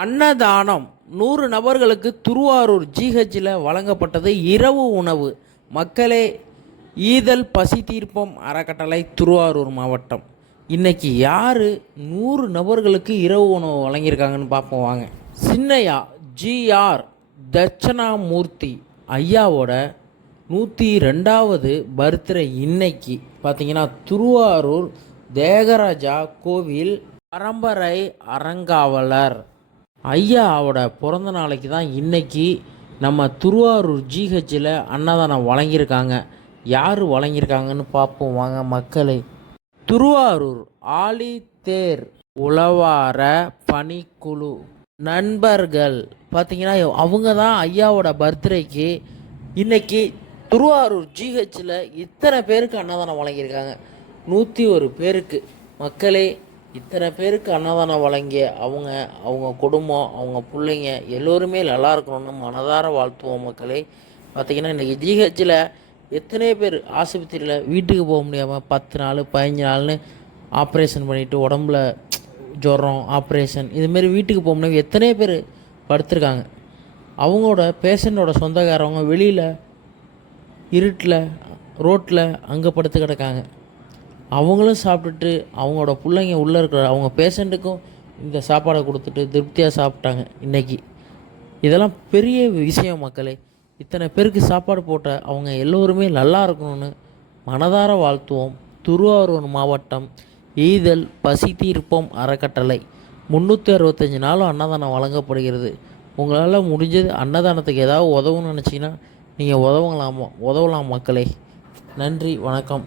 அன்னதானம் 100 நபர்களுக்கு திருவாரூர் ஜிஹெச்சில் வழங்கப்பட்டது இரவு உணவு. மக்களே, ஈதல் பசி தீர்ப்போம் அறக்கட்டளை திருவாரூர் மாவட்டம். இன்றைக்கி யார் 100 நபர்களுக்கு இரவு உணவு வழங்கியிருக்காங்கன்னு பார்ப்போம் வாங்க. சின்னையா ஜிஆர் தட்சணாமூர்த்தி ஐயாவோட 102வது பர்த்டே இன்னைக்கு பார்த்தீங்கன்னா திருவாரூர் தேகராஜா கோவில் பரம்பரை அறங்காவலர் ஐயாவோட பிறந்த நாளைக்கு தான் இன்றைக்கி நம்ம திருவாரூர் ஜிஹெச்சில் அன்னதானம் வழங்கியிருக்காங்க. யார் வழங்கியிருக்காங்கன்னு பார்ப்போம் வாங்க மக்களே. திருவாரூர் ஆழித்தேர் உழவார பணிக்குழு நண்பர்கள் பார்த்திங்கன்னா அவங்க தான் ஐயாவோட பர்த்டேக்கு இன்றைக்கி திருவாரூர் ஜிஹெச்சில் இத்தனை பேருக்கு அன்னதானம் வழங்கியிருக்காங்க. 101 பேருக்கு. மக்களே, இத்தனை பேருக்கு அன்னதானம் வழங்கிய அவங்க குடும்பம், அவங்க பிள்ளைங்க எல்லோருமே நல்லா இருக்கணும்னு மனதார வாழ்த்துவோம் மக்களே. பார்த்திங்கன்னா இன்றைக்கி ஜிஹெச்சில் எத்தனை பேர் ஆஸ்பத்திரியில் வீட்டுக்கு போக முடியாமல் 10 நாள் 15 நாள்னு ஆப்ரேஷன் பண்ணிவிட்டு உடம்புல ஜுரம் ஆப்ரேஷன் இதுமாரி வீட்டுக்கு போக முடியாமல் எத்தனை பேர் படுத்திருக்காங்க. அவங்களோட பேஷண்ட்டோட சொந்தக்காரவங்க வெளியில் இருட்டில் ரோட்டில் அங்கே படுத்து கிடக்காங்க. அவங்களும் சாப்பிட்டுட்டு அவங்களோட பிள்ளைங்க உள்ளே இருக்கிற அவங்க பேஷண்ட்டுக்கும் இந்த சாப்பாடை கொடுத்துட்டு திருப்தியாக சாப்பிட்டாங்க இன்றைக்கி. இதெல்லாம் பெரிய விஷயம் மக்களே. இத்தனை பேருக்கு சாப்பாடு போட்ட அவங்க எல்லோருமே நல்லா இருக்கணும்னு மனதார வாழ்த்துவோம். திருவாரூர் மாவட்டம் ஈதல் பசி தீர்ப்போம் அறக்கட்டளை 365 நாளும் அன்னதானம் வழங்கப்படுகிறது. உங்களால் முடிஞ்சது அன்னதானத்துக்கு ஏதாவது உதவுன்னு நினச்சிங்கன்னா நீங்கள் உதவலாம் மக்களே. நன்றி, வணக்கம்.